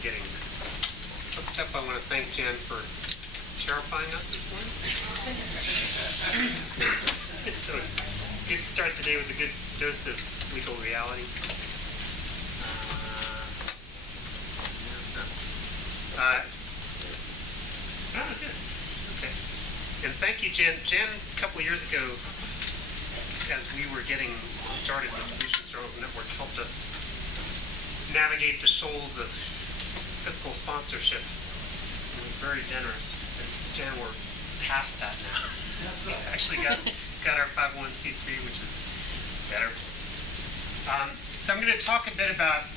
we're getting hooked up. I want to thank Jan for terrifying us this morning. So good to start the day with a good dose of legal reality. Good. Okay. And thank you, Jan. Jan, a couple of years ago, as we were getting started with Solutions Journalism Network, helped us navigate the shoals of fiscal sponsorship. It was very generous. And Jan, we're past that now. We actually got our 501c3, which is better. So I'm going to talk a bit about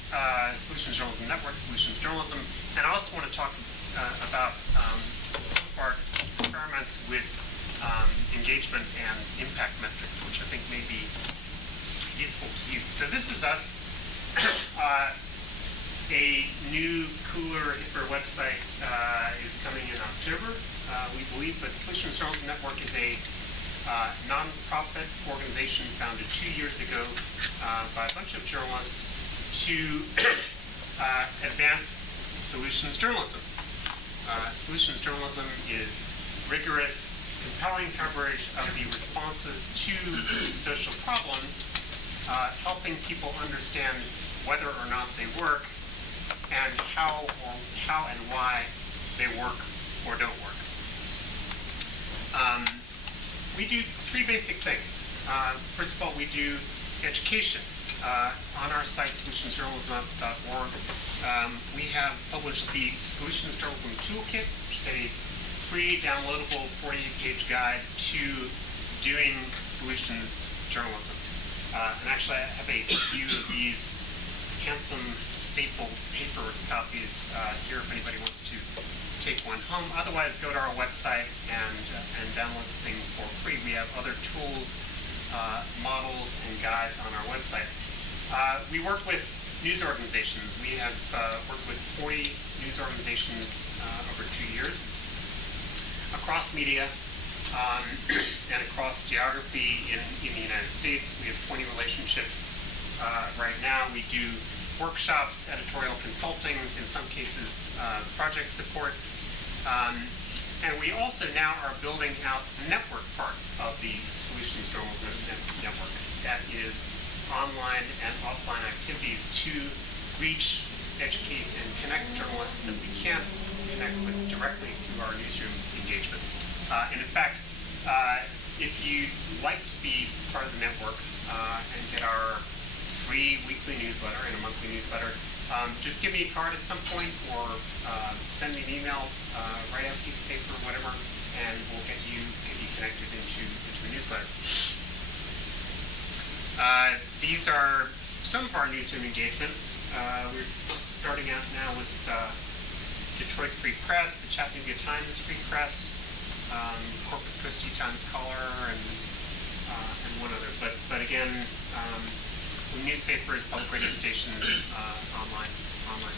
Solutions Journalism Network, Solutions Journalism, and I also want to talk about some of our experiments with engagement and impact metrics, which I think may be useful to you. So this is us. A new, cooler, hipper website is coming in October, we believe, but Solutions Journalism Network is a non-profit organization founded 2 years ago by a bunch of journalists to advance solutions journalism. Solutions journalism is rigorous, compelling coverage of the responses to social problems, helping people understand whether or not they work and how and why they work or don't work. We do three basic things. First of all, we do education. On our site, solutionsjournalism.org, we have published the Solutions Journalism Toolkit, which is a free, downloadable 48-page guide to doing solutions journalism. And actually, I have a few of these handsome staple paper copies here if anybody wants to take one home. Otherwise, go to our website and download the thing for free. We have other tools, models, and guides on our website. We work with news organizations. We have worked with 40 news organizations over 2 years across media and across geography in the United States. We have 20 relationships right now. We do workshops, editorial consultings, in some cases project support. And we also now are building out the network part of the Solutions Journalism Network. That is online and offline activities to reach, educate, and connect journalists that we can't connect with directly through our newsroom engagements. And in fact, if you'd like to be part of the network and get our free weekly newsletter and a monthly newsletter, just give me a card at some point or send me an email, write out a piece of paper, whatever, and we'll get you connected into the newsletter. These are some of our newsroom engagements. We're starting out now with Detroit Free Press, the Chattanooga Times Free Press, Corpus Christi Times Caller, and one other. But again, newspapers, public radio stations, online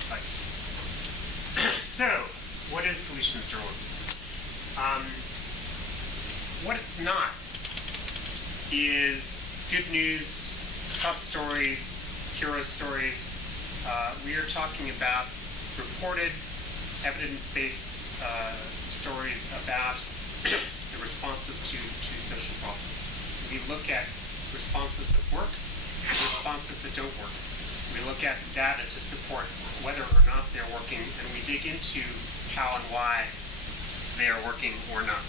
sites. So, what is solutions journalism? What it's not is good news, tough stories, hero stories. We are talking about reported, evidence-based stories about the responses to social problems. We look at responses that work and responses that don't work. We look at data to support whether or not they're working, and we dig into how and why they are working or not.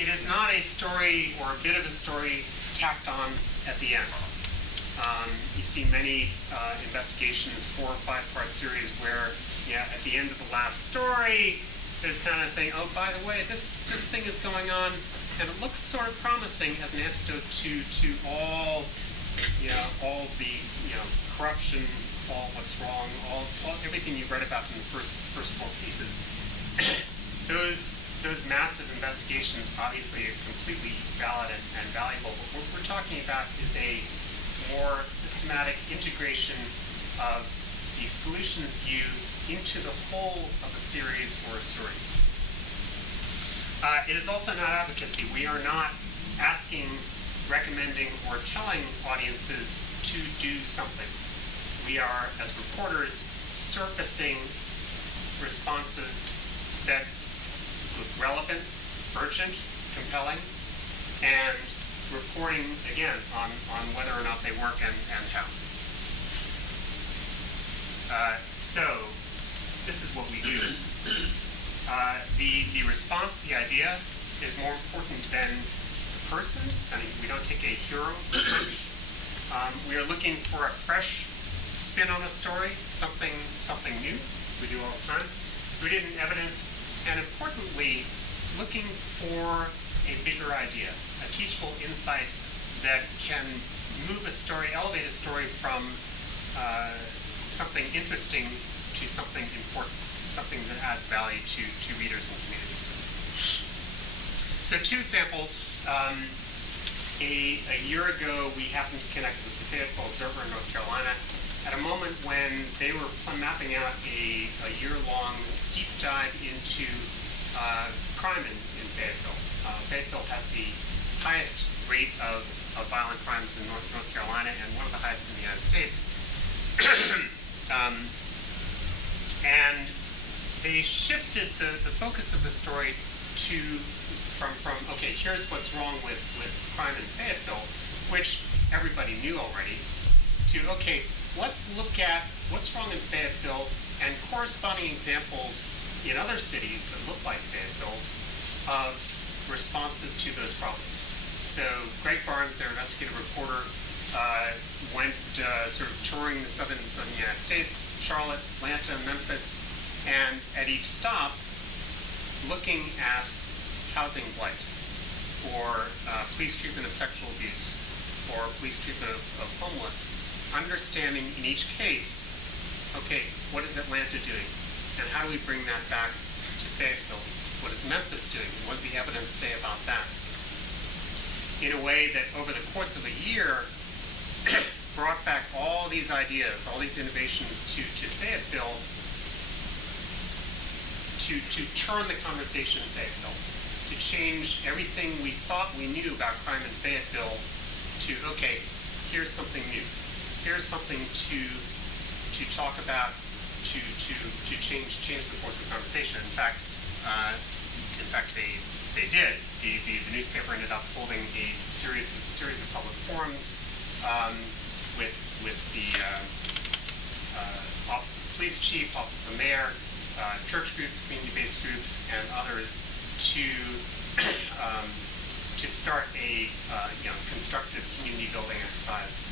It is not a story or a bit of a story tacked on at the end. You see many investigations, 4 or 5-part series where at the end of the last story, there's kind of thing, oh, by the way, this thing is going on, and it looks sort of promising as an antidote to all the corruption, all what's wrong, all everything you've read about in the first 4 pieces. Those massive investigations obviously are completely valid and valuable, but what we're talking about is a more systematic integration of the solutions view into the whole of a series or a story. It is also not advocacy. We are not asking, recommending, or telling audiences to do something. We are, as reporters, surfacing responses that look relevant, urgent, compelling, and reporting, again, on whether or not they work and how. So, this is what we do. The response, the idea, is more important than the person. I mean, we don't take a hero approach. We are looking for a fresh spin on a story, something new. We do all the time. Rooted in evidence, and importantly, looking for a bigger idea, a teachable insight that can move a story, elevate a story from something interesting to something important, something that adds value to readers and communities. So 2 examples. A year ago, we happened to connect with the Fayetteville Observer in North Carolina at a moment when they were mapping out a year-long deep dive into crime in Fayetteville. Fayetteville has the highest rate of violent crimes in North Carolina and one of the highest in the United States. And they shifted the focus of the story from okay, here's what's wrong with crime in Fayetteville, which everybody knew already, to okay, let's look at what's wrong in Fayetteville and corresponding examples in other cities that look like Fayetteville of responses to those problems. So Greg Barnes, their investigative reporter, went sort of touring the southern United States, Charlotte, Atlanta, Memphis, and at each stop, looking at housing blight, or police treatment of sexual abuse, or police treatment of homeless, understanding in each case, okay, what is Atlanta doing? And how do we bring that back to Fayetteville? What is Memphis doing? What does the evidence say about that? In a way that over the course of a year, brought back all these ideas, all these innovations to Fayetteville, to turn the conversation in Fayetteville, to change everything we thought we knew about crime in Fayetteville to, okay, here's something new. Here's something to talk about, to change the course of conversation. In fact, they did. The newspaper ended up holding a series of public forums with the Office of the Police Chief, Office of the Mayor, church groups, community-based groups, and others to start a constructive community building exercise,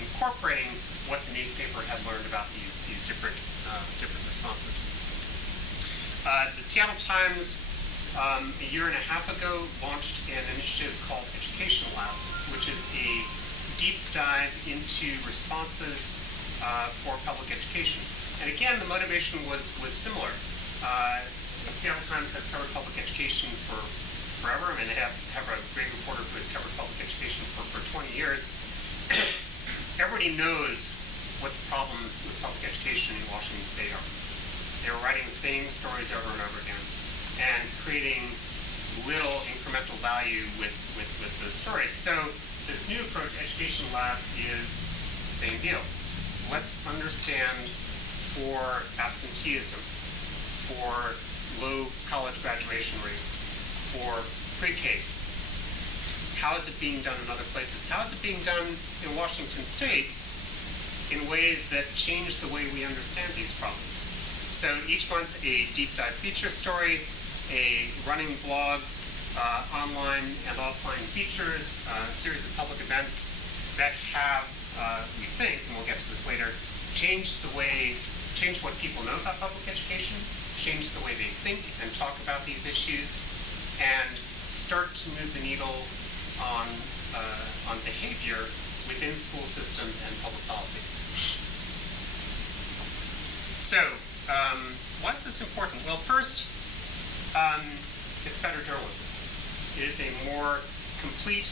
incorporating what the newspaper had learned about these different responses. The Seattle Times a year and a half ago launched an initiative called Education Lab, which is a deep dive into responses for public education. And again, the motivation was similar. The Seattle Times has covered public education for forever. I mean, they have a great reporter who has covered public education for 20 years. Everybody knows what the problems with public education in Washington State are. They were writing the same stories over and over again and creating little incremental value with those stories. So this new approach, Education Lab, is the same deal. Let's understand for absenteeism, for low college graduation rates, for pre-K, how is it being done in other places? How is it being done in Washington State in ways that change the way we understand these problems? So each month, a deep dive feature story, a running blog, online and offline features, a series of public events that have, we think, and we'll get to this later, change what people know about public education, change the way they think and talk about these issues, and start to move the needle on behavior within school systems and public policy. So, why is this important? Well, first, it's better journalism. It is a more complete,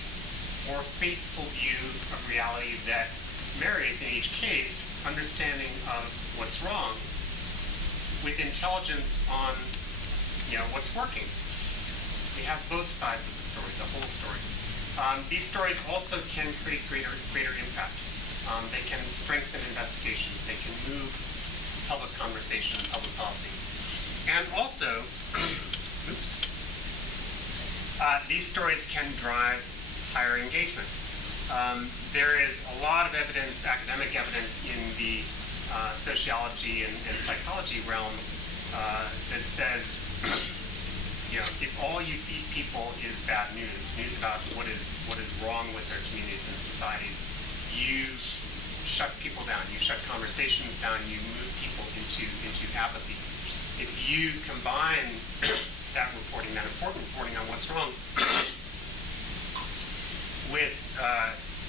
more faithful view of reality that marries, in each case, understanding of what's wrong with intelligence on, what's working. We have both sides of the story, the whole story. These stories also can create greater impact. They can strengthen investigations. They can move public conversation and public policy. And also, these stories can drive higher engagement. There is a lot of evidence, academic evidence, in the sociology and psychology realm that says, if all you feed people is bad news about what is wrong with their communities and societies, you shut people down, you shut conversations down, you move people into apathy. If you combine that reporting, that important reporting on what's wrong, with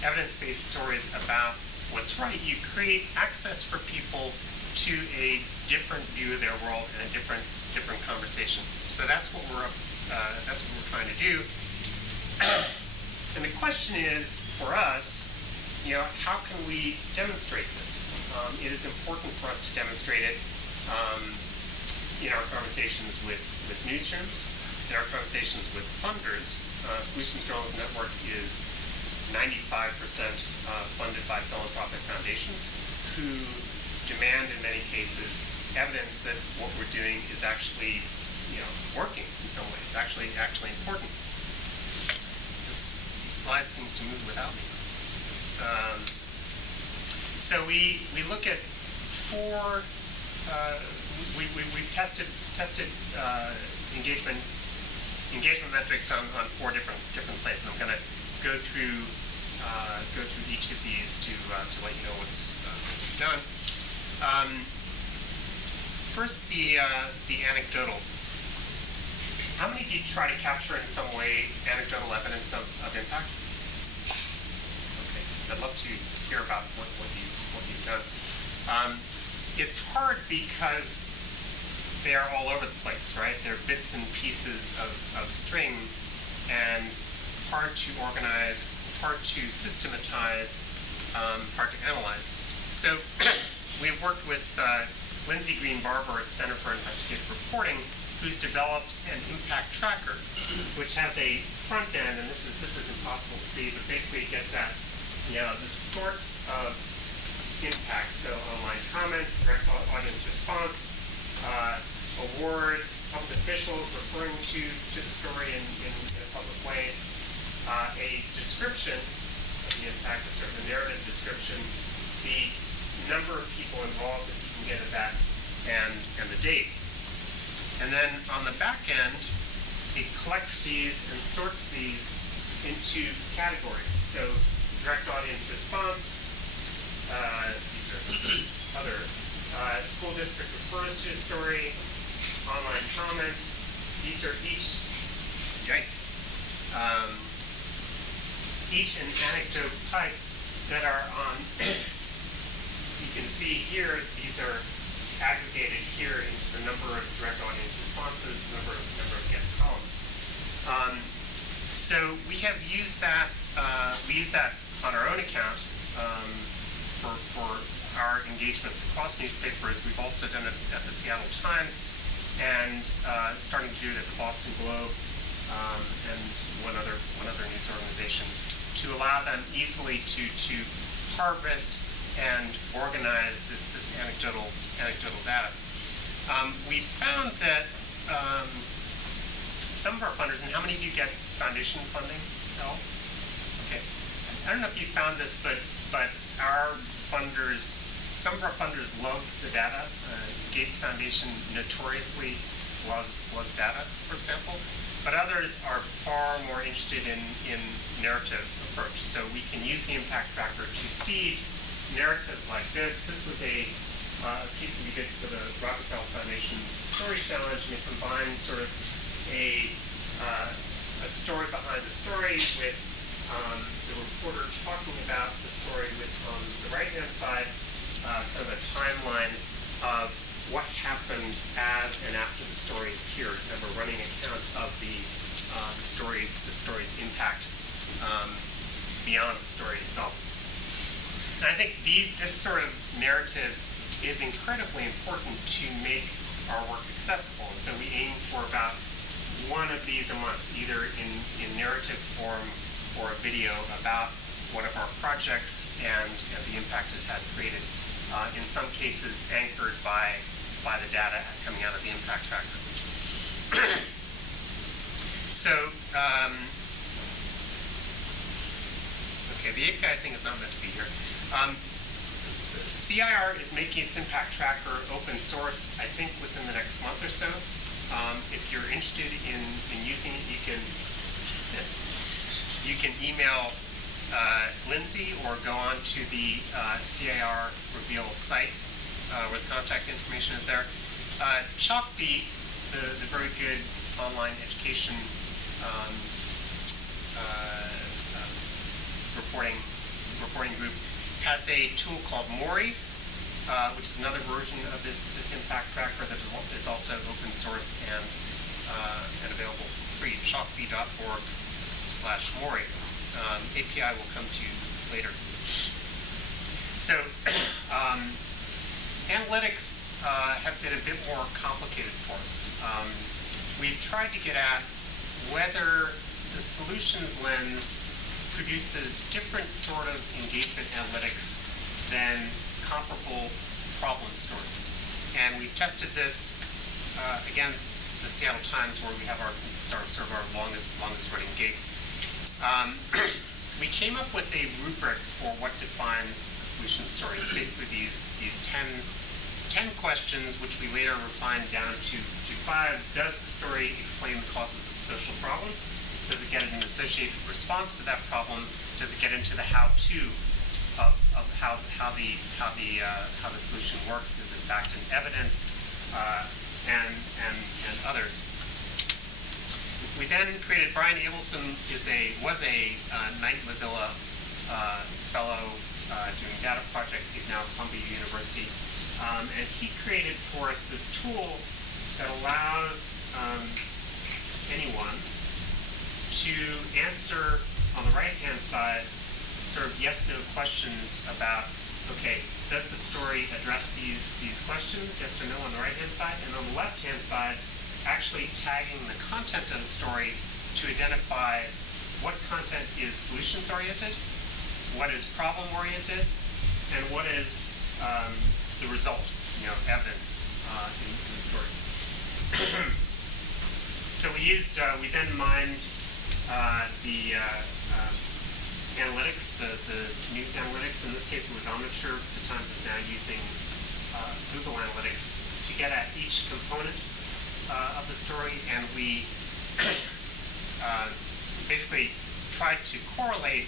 evidence-based stories about what's right, you create access for people to a different view of their world and a different conversation. So that's what we're trying to do. And the question is, for us, how can we demonstrate this? It is important for us to demonstrate it in our conversations with newsrooms, in our conversations with funders. Solutions Journalism Network is 95% funded by philanthropic foundations who demand, in many cases, evidence that what we're doing is actually, working in some ways, actually important. This slide seems to move without me. So we look at four. We've tested engagement metrics on four different places. I'm going to go through each of these to let you know what's done. First, the anecdotal. How many of you try to capture in some way anecdotal evidence of impact? Okay, I'd love to hear about what you've done. It's hard because they are all over the place, right? They're bits and pieces of string, and hard to organize, hard to systematize, hard to analyze. So we've worked with Lindsay Green-Barber at the Center for Investigative Reporting, who's developed an impact tracker, which has a front end, and this is impossible to see, but basically it gets at the sorts of impact. So online comments, direct audience response, awards, public officials referring to the story in a public way, a description of the impact, a sort of narrative description, the number of people involved that you can get at that, and the date. And then on the back end, it collects these and sorts these into categories. So direct audience response, these are other. School district refers to a story, online comments. These are each an anecdote type that are on. You can see here, these are aggregated here into the number of direct audience responses, the number of guest columns. So we have used that. We use that on our own account for our engagements across newspapers. We've also done it at the Seattle Times, and starting to do it at the Boston Globe and one other news organization, to allow them easily to harvest and organize this anecdotal data. We found that some of our funders, and how many of you get foundation funding at all? Okay, I don't know if you found this, but our funders, some of our funders love the data. Gates Foundation notoriously loves data, for example, but others are far more interested in narrative approach. So we can use the impact tracker to feed narratives like this. This was a piece that we did for the Rockefeller Foundation Story Challenge, and it combined sort of a story behind the story with the reporter talking about the story with, on the right-hand side, kind of a timeline of what happened as and after the story appeared. And we're running an account of the story's impact beyond the story itself. And I think this sort of narrative is incredibly important to make our work accessible. And so we aim for about one of these a month, either in narrative form or a video about one of our projects and the impact it has created. in some cases anchored by the data coming out of the impact tracker. So, okay, the API thing is not meant to be here. CIR is making its impact tracker open source, I think, within the next month or so. If you're interested in using it, you can email Lindsay or go on to the CIR Reveal site where the contact information is there. Chalkbeat, the very good online education reporting group, has a tool called Mori, which is another version of this impact tracker that is also open source and available for free. Chalkbeat.org/Mori. API will come to you later. So analytics have been a bit more complicated for us. We've tried to get at whether the solutions lens produces different sort of engagement analytics than comparable problem stories. And we've tested this against the Seattle Times, where we have our sort of our longest running gig. We came up with a rubric for what defines a solution story. It's basically these 10 questions, which we later refined down to 5. Does the story explain the causes of the social problem? Does it get an associated response to that problem? Does it get into the how-to of how the solution works? Is it fact and evidence, and others? We then created, Brian Abelson was a Knight Mozilla fellow doing data projects. He's now at Columbia University, and he created for us this tool that allows anyone to answer on the right-hand side sort of yes/no questions about, okay, does the story address these questions, yes or no, on the right-hand side, and on the left-hand side, actually tagging the content of the story to identify what content is solutions-oriented, what is problem-oriented, and what is the result, evidence in the story. So we then mined the analytics, the news analytics. In this case, it was Omniture. At the time, is now using Google Analytics to get at each component of the story, and we basically tried to correlate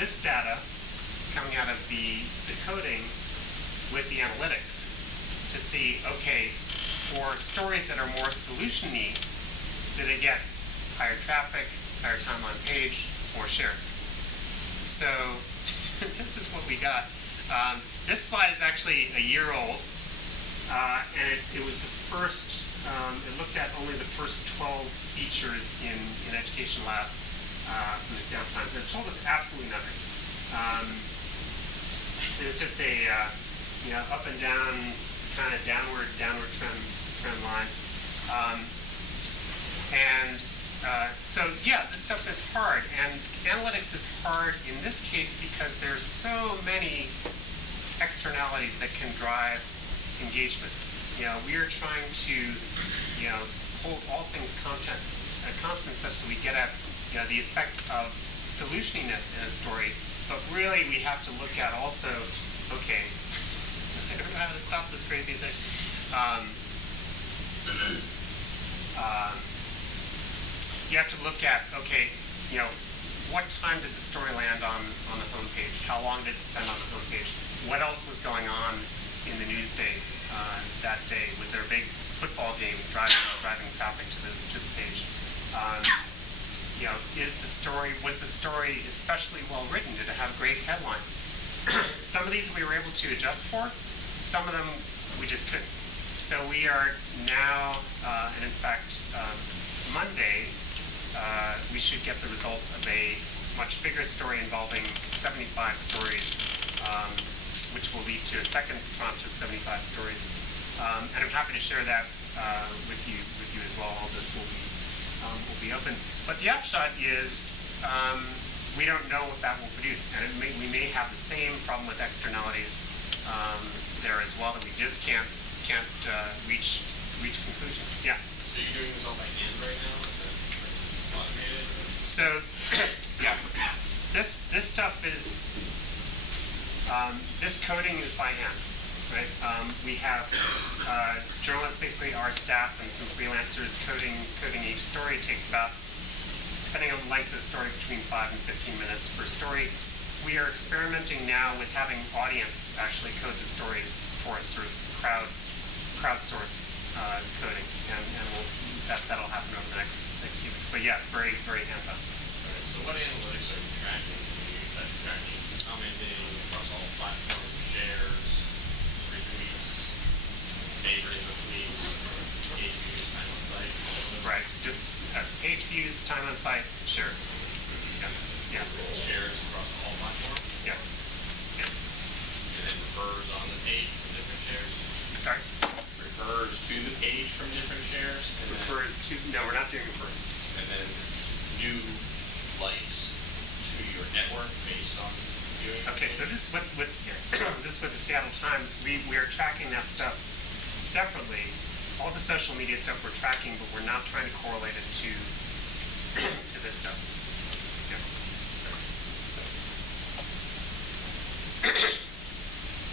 this data coming out of the coding with the analytics to see, okay, for stories that are more solution-y, do they get higher traffic, higher time on page, more shares? So this is what we got. This slide is actually a year old, and it was the first, it looked at only the first 12 features in Education Lab from the Seattle Times. And it told us absolutely nothing. It was just a up and down, kind of downward trend line. So yeah, this stuff is hard, and analytics is hard in this case because there's so many externalities that can drive engagement. We are trying to hold all things constant such that we get at the effect of solutioniness in a story, but really we have to look at also, okay, I don't know how to stop this crazy thing. You have to look at, okay, what time did the story land on the homepage? How long did it spend on the homepage? What else was going on in the news day that day? Was there a big football game driving traffic to the page? Was the story especially well written? Did it have a great headline? Some of these we were able to adjust for. Some of them we just couldn't. So we are now, and in fact, Monday, we should get the results of a much bigger story involving 75 stories, which will lead to a second tranche of 75 stories. And I'm happy to share that with you as well. All this will be open. But the upshot is we don't know what that will produce, and we may have the same problem with externalities there as well that we just can't reach conclusions. Yeah. So you're doing this all by hand right now? Is that automated? So, yeah, this stuff is this coding is by hand, right? We have journalists, basically our staff, and some freelancers coding each story. It takes about, depending on the length of the story, between 5 and 15 minutes per story. We are experimenting now with having audience actually code the stories for us, sort of crowdsourced coding, and that'll happen over the next few weeks. But yeah, it's very, very hands-on. Right, so what analytics are you tracking? Are you tracking commenting across all platforms, shares, retweets, favoriting of tweets, page views, time on site? Right, just page views, time on site, shares. Yeah. Shares across all platforms? Yeah. And then refers on the page from different shares? Sorry? Refers to the page from different shares? Refers to, no, we're not doing refers. And then new likes to your network based on viewing? Okay, so this is with the Seattle Times. We are tracking that stuff separately. All the social media stuff we're tracking, but we're not trying to correlate it to this stuff.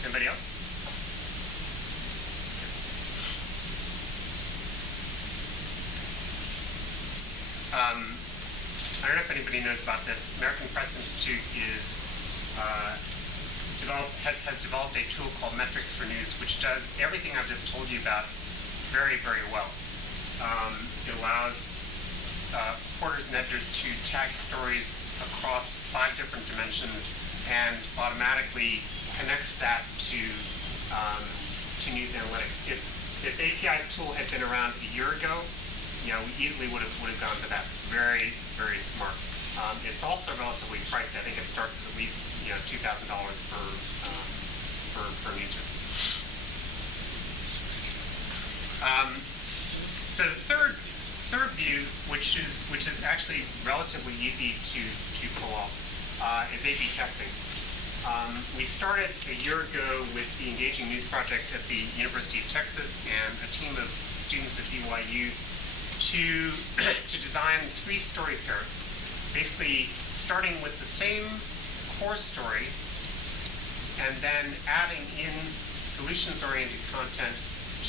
Anybody else? I don't know if anybody knows about this. American Press Institute has developed a tool called Metrics for News, which does everything I've just told you about very, very well. It allows reporters and editors to tag stories across 5 different dimensions and automatically connects that to news analytics. If API's tool had been around a year ago, we easily would have gone to that. It's very, very smart. It's also relatively pricey. I think it starts at least $2,000 per newsroom. So the third view, which is actually relatively easy to pull off, is A/B testing. We started a year ago with the Engaging News Project at the University of Texas and a team of students at BYU to design 3 story pairs, basically starting with the same core story and then adding in solutions-oriented content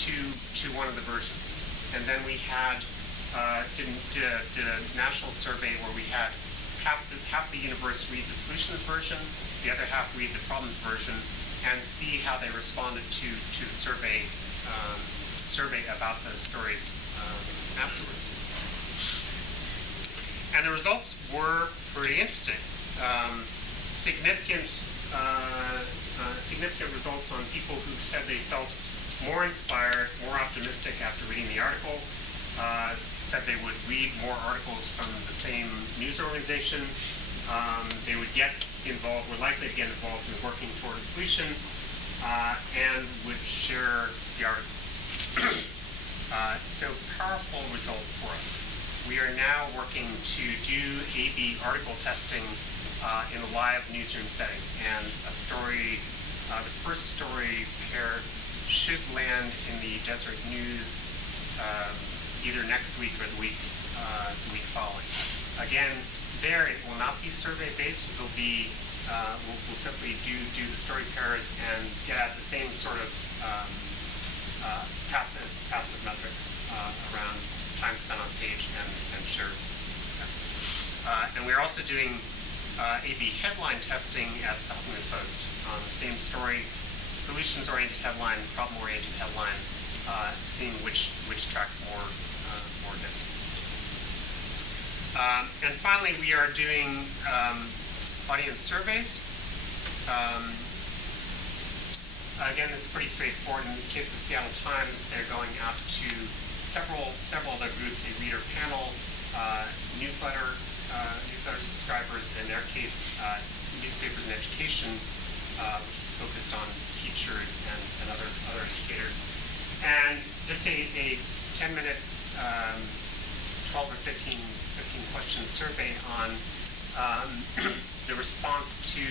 to one of the versions. And then we had did a national survey where we had half the universe read the solutions version, the other half read the problems version, and see how they responded to the survey about those stories afterwards. And the results were pretty interesting. Significant results on people who said they felt more inspired, more optimistic after reading the article. Said they would read more articles from the same news organization. They would get involved, were likely to get involved in working toward a solution, and would share the article. So powerful result for us. We are now working to do A/B article testing in a live newsroom setting, and a story, the first story pair should land in the Deseret News either next week or the week following. Again, there it will not be survey based. It'll be we'll simply do the story pairs and get at the same sort of passive metrics around time spent on page and shares. And we're also doing A/B headline testing at the Huffington Post on the same story, solutions-oriented headline, problem-oriented headline, seeing which tracks more hits. And finally, we are doing audience surveys. Again, this is pretty straightforward. In the case of Seattle Times, they're going out to several other groups, a reader panel, newsletter subscribers, in their case, newspapers and education, which is focused on teachers and other educators. And just a 10-minute, 12 or 15 question survey on the response to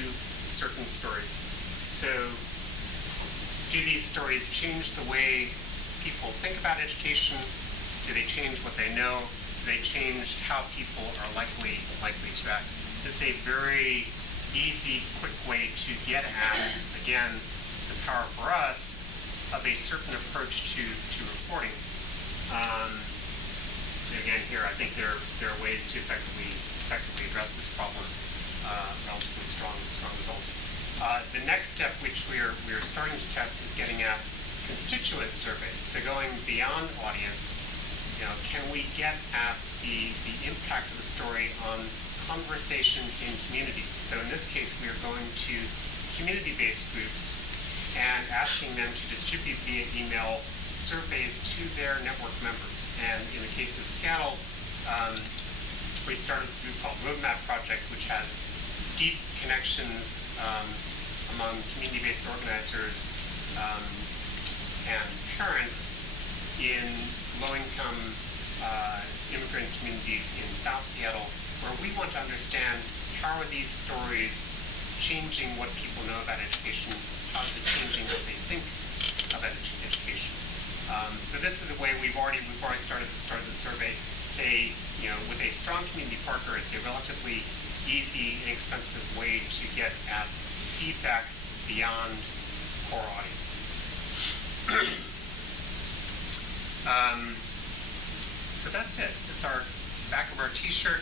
certain stories. So do these stories change the way people think about education? Do they change what they know? Do they change how people are likely to act? This is a very easy, quick way to get at, again, the power for us of a certain approach to reporting. Again, here I think there are ways to effectively address this problem. Relatively strong results. The next step, which we are starting to test, is getting at constituent surveys. So going beyond audience, can we get at the impact of the story on conversation in communities? So in this case, we are going to community-based groups and asking them to distribute via email surveys to their network members. And in the case of Seattle, we started a group called Roadmap Project, which has deep connections among community-based organizers and parents in low-income immigrant communities in South Seattle, where we want to understand how are these stories changing what people know about education, how is it changing what they think about education. So this is a way we've already started the survey. With a strong community partner, it's a relatively easy, inexpensive way to get at feedback beyond core audience. So that's it. This is our back of our T-shirt.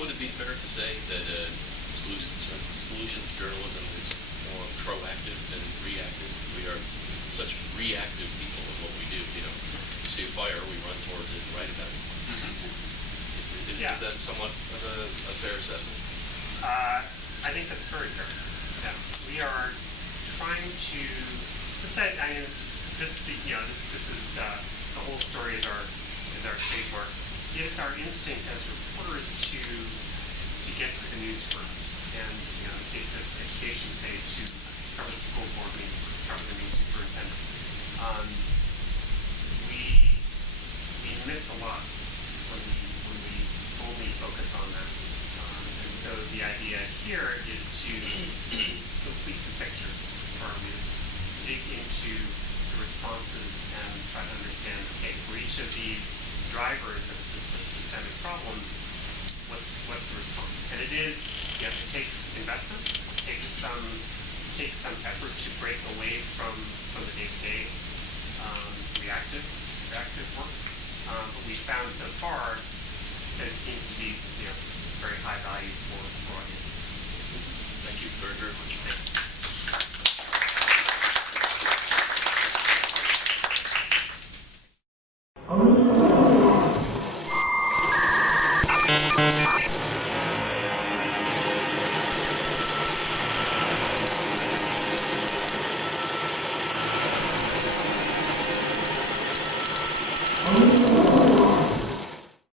Would it be fair to say that solutions journalism is more proactive than reactive? We are such reactive people in what we do. We see a fire, we run towards it and write about it. Is that somewhat of a fair assessment? I think that's very fair. Yeah, we are trying to decide. This is the whole story is our trademark. It is our instinct as reporters to get to the news first, and in the case of education, say to cover the school board meeting, cover the new superintendent. We miss a lot when we only focus on that. And so the idea here is to complete the picture for our readers, dig into the responses and try to understand, okay, for each of these drivers of a systemic problem, what's the response? And it takes investment, it takes some effort to break away from the day-to-day reactive work. But we found so far that it seems to be very high value for audiences. Thank you very, very much.